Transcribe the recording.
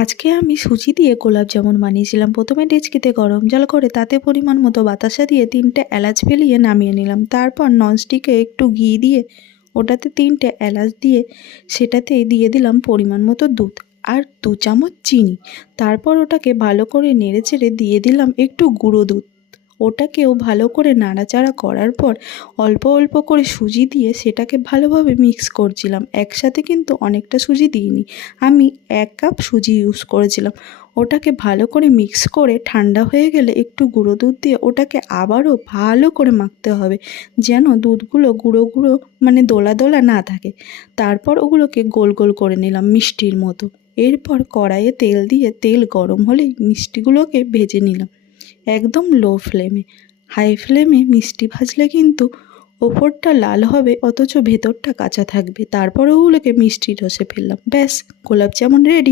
আজকে আমি সুজি দিয়ে গোলাপ জামুন বানিয়েছিলাম। প্রথমে ডেচকিতে গরম জল করে তাতে পরিমাণ মতো বাতাসা দিয়ে 3টে এলাচ ফেলিয়ে নামিয়ে নিলাম। তারপর ননস্টিকে একটু ঘি দিয়ে ওটাতে 3টে এলাচ দিয়ে সেটাতে দিয়ে দিলাম পরিমাণ মতো দুধ আর 2 চামচ চিনি। তারপর ওটাকে ভালো করে নেড়েচেড়ে দিয়ে দিলাম একটু গুঁড়ো দুধ। ওটাকেও ভালো করে নাড়াচাড়া করার পর অল্প অল্প করে সুজি দিয়ে সেটাকে ভালোভাবে মিক্স করছিলাম। একসাথে কিন্তু অনেকটা সুজি দিইনি, আমি 1 কাপ সুজি ইউজ করেছিলাম। ওটাকে ভালো করে মিক্স করে ঠান্ডা হয়ে গেলে একটু গুঁড়ো দুধ দিয়ে ওটাকে আবারও ভালো করে মাখতে হবে, যেন দুধগুলো গুঁড়ো গুঁড়ো মানে দোলা দোলা না থাকে। তারপর ওগুলোকে গোল গোল করে নিলাম মিষ্টির মতো। এরপর কড়াইয়ে তেল দিয়ে তেল গরম হলেই মিষ্টিগুলোকে ভেজে নিলাম একদম লো ফ্লেমে। হাই ফ্লেমে মিষ্টি ভাজলে কিন্তু ওপরটা লাল হবে অথচ ভেতরটা কাঁচা থাকবে। তারপর ওগুলোকে মিষ্টি রসে ফেললাম, ব্যাস গোলাপ জামুন রেডি।